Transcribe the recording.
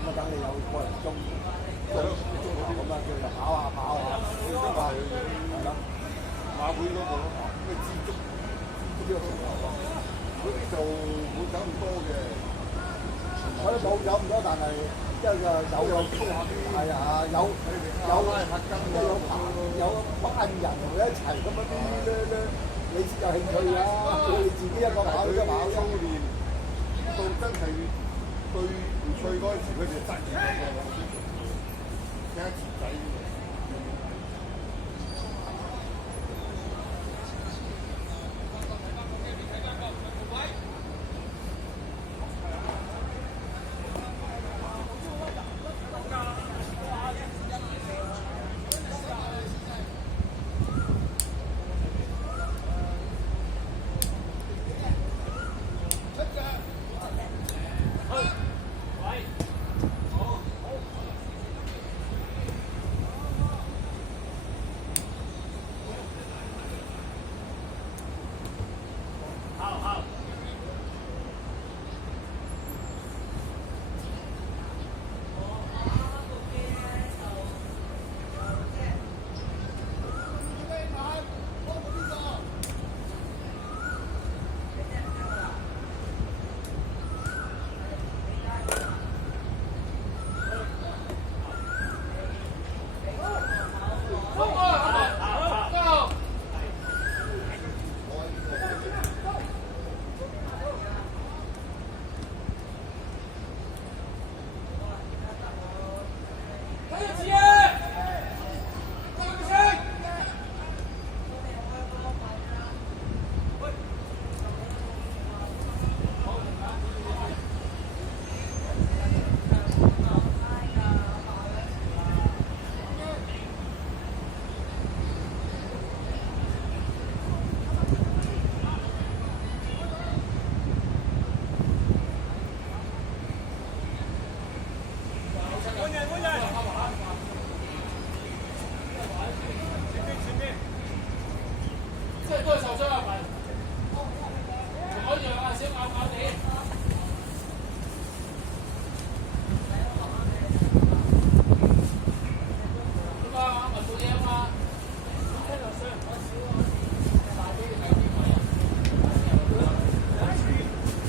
咁等你有個人鐘頭咁啊，叫做跑下跑下，係咯。馬會嗰個咩支足呢個成球咯，嗰啲就冇走咁多嘅。我都冇走咁多，但係即係有係啊，有班人同佢一齊咁嗰啲咧，你先有興趣㗎。佢哋自己一個跑一個跑操練到真係對賽嗰陣時，佢哋真係聽下錢仔。